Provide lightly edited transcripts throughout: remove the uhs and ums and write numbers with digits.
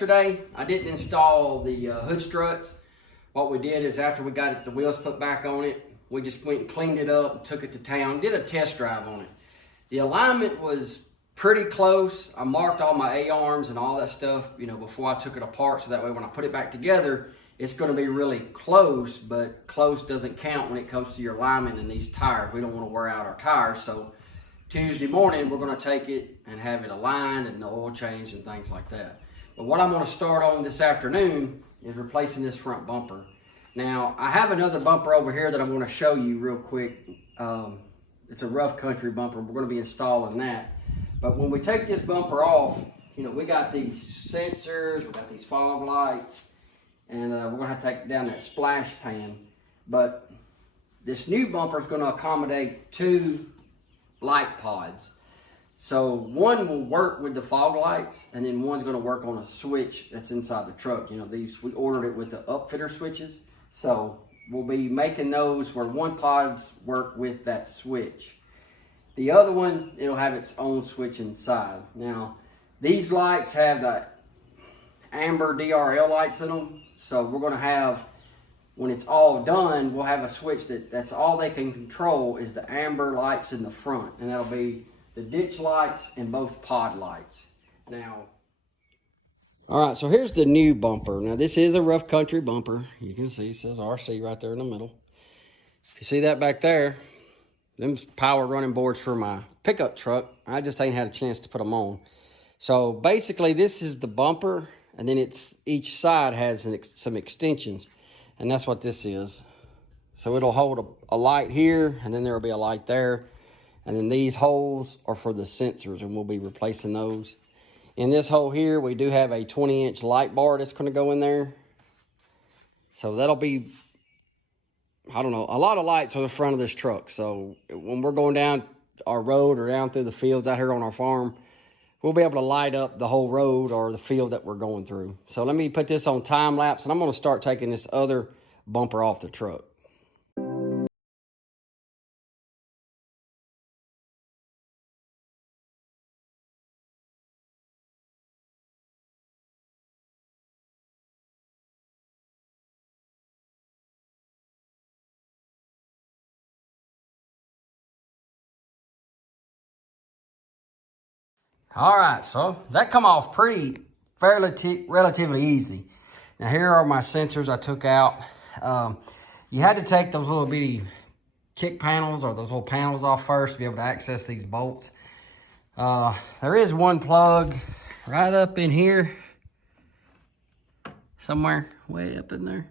yesterday, I didn't install the hood struts. What we did is after we got the wheels put back on it, we just went and cleaned it up and took it to town, did a test drive on it. The alignment was pretty close. I marked all my A-arms and all that stuff, you know, before I took it apart, so that way when I put it back together, it's going to be really close, but close doesn't count when it comes to your alignment in these tires. We don't want to wear out our tires, so Tuesday morning we're going to take it and have it aligned and the oil change and things like that. But what I'm going to start on this afternoon is replacing this front bumper. Now, I have another bumper over here that I'm going to show you real quick. It's a rough country bumper. We're going to be installing that. But when we take this bumper off, you know, we got these sensors, we got these fog lights, and we're going to have to take down that splash pan. But this new bumper is going to accommodate 2 light pods. So one will work with the fog lights, and then one's going to work on a switch that's inside the truck. You know, these, we ordered it with the upfitter switches. So we'll be making those where one pods work with that switch. The other one, it'll have its own switch inside. Now, these lights have the amber DRL lights in them. So we're going to have, when it's all done, we'll have a switch that's all they can control is the amber lights in the front. And that'll be the ditch lights and both pod lights. Now, all right, so here's the new bumper. Now, this is a rough country bumper. You can see it says RC right there in the middle. If you see that back there, them's power running boards for my pickup truck. I just ain't had a chance to put them on. So basically, this is the bumper, and then it's each side has some extensions, and that's what this is. So it'll hold a light here, and then there'll be a light there, and then these holes are for the sensors, and we'll be replacing those. In this hole here, we do have a 20-inch light bar that's going to go in there. So that'll be, I don't know, a lot of lights on the front of this truck. So when we're going down our road or down through the fields out here on our farm, we'll be able to light up the whole road or the field that we're going through. So let me put this on time lapse, and I'm going to start taking this other bumper off the truck. All right, so that come off relatively easy. Now here are my sensors I took out. You had to take those little bitty kick panels or those little panels off first to be able to access these bolts. There is one plug right up in here, somewhere way up in there,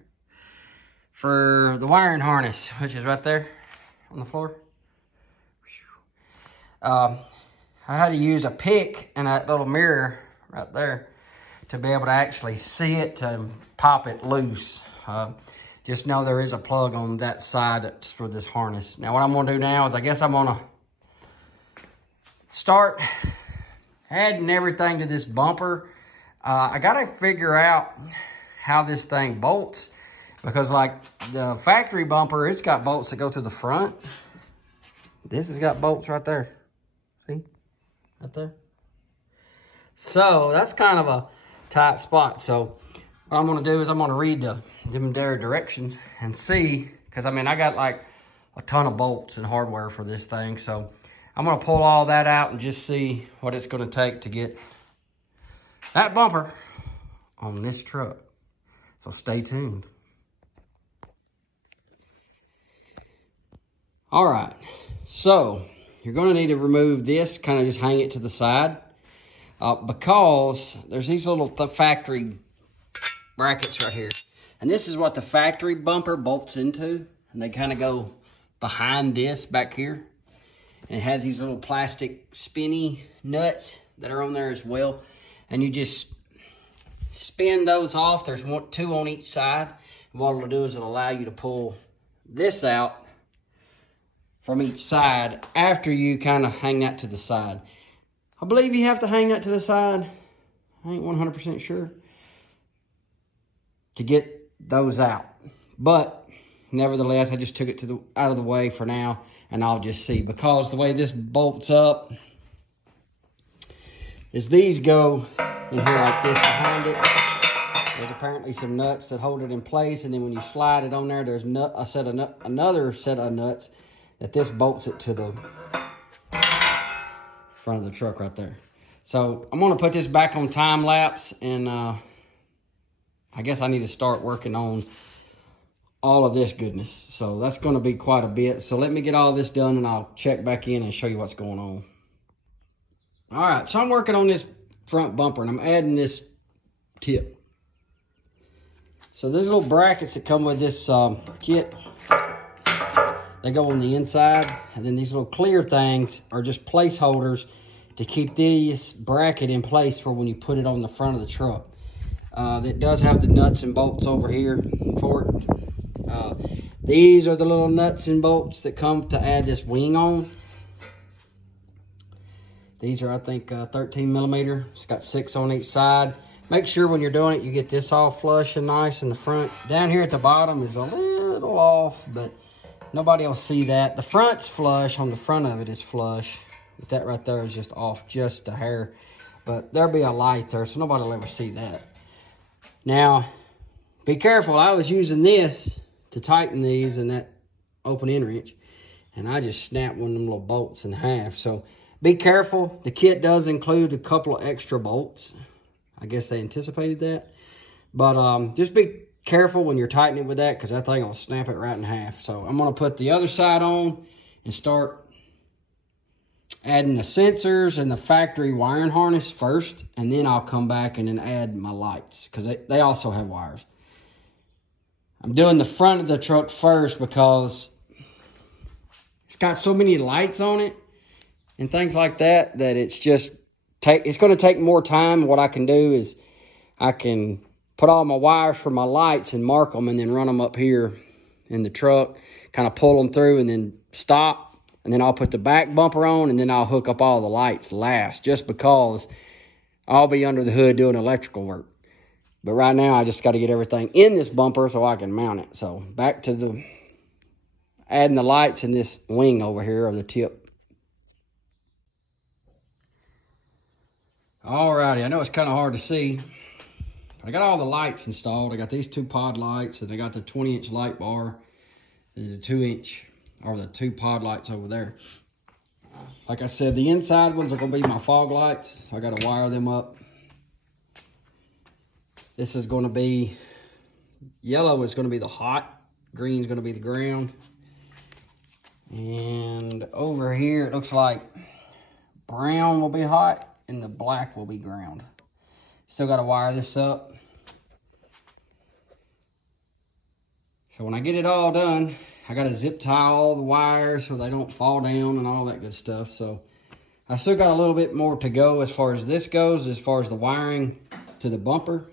for the wiring harness, which is right there on the floor. I had to use a pick and that little mirror right there to be able to actually see it to pop it loose. Just know there is a plug on that side that's for this harness. Now what I'm gonna do now is I guess I'm gonna start adding everything to this bumper. I gotta figure out how this thing bolts, because like the factory bumper, it's got bolts that go to the front. This has got bolts right there. See? Right there. So that's kind of a tight spot. So what I'm going to do is I'm going to read them their directions and see, because I mean I got like a ton of bolts and hardware for this thing. So I'm going to pull all that out and just see what it's going to take to get that bumper on this truck. So stay tuned. All right. So you're going to need to remove this, kind of just hang it to the side, because there's these little factory brackets right here. And this is what the factory bumper bolts into, and they kind of go behind this back here. And it has these little plastic spinny nuts that are on there as well. And you just spin those off. There's 2 on each side. And what it'll do is it'll allow you to pull this out from each side after you kind of hang that to the side. I believe you have to hang that to the side. I ain't 100% sure to get those out. But nevertheless, I just took it out of the way for now, and I'll just see, because the way this bolts up is these go in here like this behind it. There's apparently some nuts that hold it in place, and then when you slide it on there, there's another set of nuts that this bolts it to the front of the truck right there. So I'm gonna put this back on time lapse, and I guess I need to start working on all of this goodness. So that's gonna be quite a bit. So let me get all this done and I'll check back in and show you what's going on. All right, so I'm working on this front bumper and I'm adding this tip. So there's little brackets that come with this kit. They go on the inside, and then these little clear things are just placeholders to keep this bracket in place for when you put it on the front of the truck. It does have the nuts and bolts over here for it. These are the little nuts and bolts that come to add this wing on. These are, I think, 13 millimeter. It's got 6 on each side. Make sure when you're doing it, you get this all flush and nice in the front. Down here at the bottom is a little off, but nobody will see that. The front's flush, on the front of it is flush. But that right there is just off just a hair. But there'll be a light there, so nobody will ever see that. Now, be careful. I was using this to tighten these in that open end wrench, and I just snapped one of them little bolts in half. So be careful. The kit does include a couple of extra bolts. I guess they anticipated that. But just be careful when you're tightening it with that, because that thing will snap it right in half. So I'm going to put the other side on and start adding the sensors and the factory wiring harness first, and then I'll come back and then add my lights, because they also have wires. I'm doing the front of the truck first because it's got so many lights on it and things like that it's just it's going to take more time. What I can do is I can put all my wires for my lights and mark them, and then run them up here in the truck, kind of pull them through and then stop, and then I'll put the back bumper on, and then I'll hook up all the lights last, just because I'll be under the hood doing electrical work. But right now I just got to get everything in this bumper so I can mount it. So back to the adding the lights in this wing over here, or the tip. Alrighty, I know it's kind of hard to see. I got all the lights installed. I got these 2 pod lights, and I got the 20-inch light bar, and the 2-inch, or the 2 pod lights over there. Like I said, the inside ones are going to be my fog lights, so I got to wire them up. This is going to be, yellow is going to be the hot, green is going to be the ground. And over here, it looks like brown will be hot, and the black will be ground. Still got to wire this up. So when I get it all done, I got to zip tie all the wires so they don't fall down and all that good stuff. So I still got a little bit more to go as far as this goes, as far as the wiring to the bumper.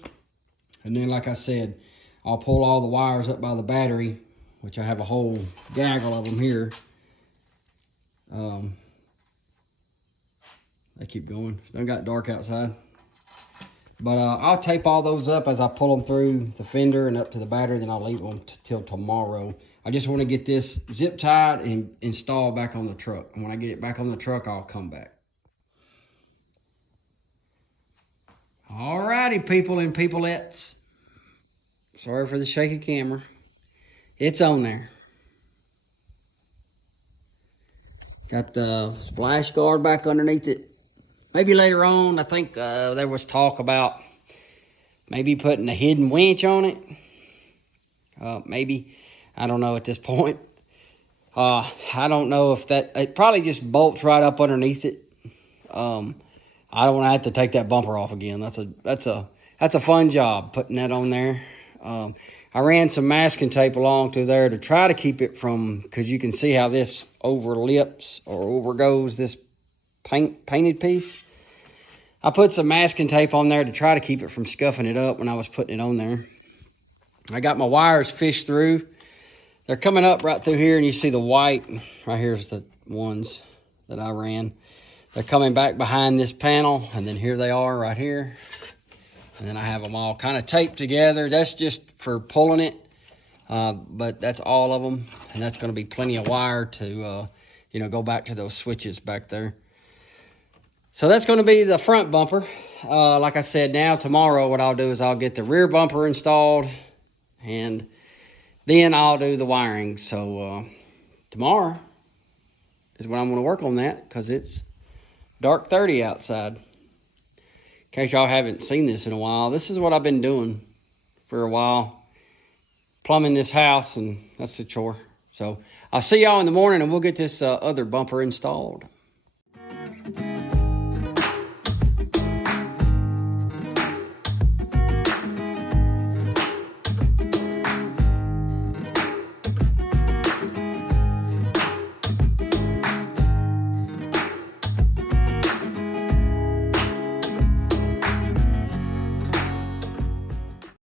And then, like I said, I'll pull all the wires up by the battery, which I have a whole gaggle of them here. They keep going. It's done got dark outside. But I'll tape all those up as I pull them through the fender and up to the battery. Then I'll leave them till tomorrow. I just want to get this zip tied and installed back on the truck. And when I get it back on the truck, I'll come back. Alrighty, people and peopleettes. Sorry for the shaky camera. It's on there. Got the splash guard back underneath it. Maybe later on, I think there was talk about maybe putting a hidden winch on it. Maybe. I don't know at this point. I don't know if it probably just bolts right up underneath it. I don't want to have to take that bumper off again. That's a fun job, putting that on there. I ran some masking tape along through there to try to keep it from, because you can see how this overlips or overgoes this painted piece. I put some masking tape on there to try to keep it from scuffing it up when I was putting it on there. I got my wires fished through. They're coming up right through here, and you see the white. Right here's the ones that I ran. They're coming back behind this panel, and then here they are right here. And then I have them all kind of taped together. That's just for pulling it, but that's all of them. And that's going to be plenty of wire to, go back to those switches back there. So that's going to be the front bumper. like I said, now tomorrow what I'll do is I'll get the rear bumper installed, and then I'll do the wiring. So tomorrow is when I'm going to work on that, because it's dark 30 outside. In case y'all haven't seen this in a while, this is what I've been doing for a while. Plumbing this house, and that's the chore. So I'll see y'all in the morning, and we'll get this other bumper installed.